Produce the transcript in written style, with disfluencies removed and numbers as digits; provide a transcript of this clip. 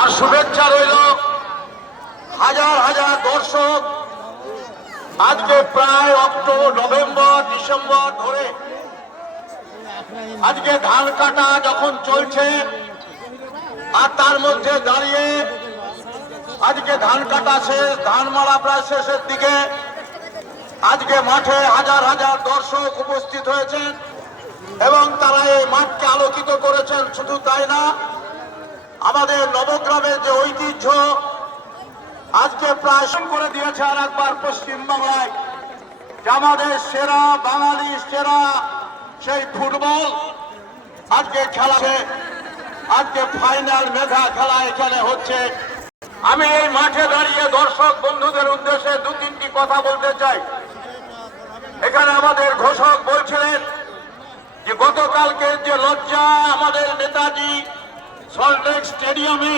আর শুভেচ্ছা রইল হাজার হাজার দর্শক। আজকে প্রায় অক্টোবর, নভেম্বর, ডিসেম্বর ধরে আজকে ধান কাটা যখন চলছে, আর তার মধ্যে দাঁড়িয়ে আজকে ধান কাটা শেষ, ধান মারা প্রায় শেষের দিকে। আজকে মাঠে হাজার হাজার দর্শক উপস্থিত হয়েছেন এবং তারা এই মাঠকে আলোকিত করেছেন। শুধু তাই না, আমাদের নবগ্রামের যে ঐতিহ্য আজকে প্রায় করে দিয়েছে আর একবার পশ্চিমবাংলায়, যে আমাদের সেরা বাঙালি সেরা সেই ফুটবল আজকে খেলাছে। আজকে ফাইনাল মেধা খেলা এখানে হচ্ছে। আমি এই মাঠে দাঁড়িয়ে দর্শক বন্ধুদের উদ্দেশ্যে দু তিনটি কথা বলতে চাই। এখানে আমাদের ঘোষক বলছিলেন যে গতকালকে যে লজ্জা আমাদের নেতাজি সল্টলেক স্টেডিয়ামে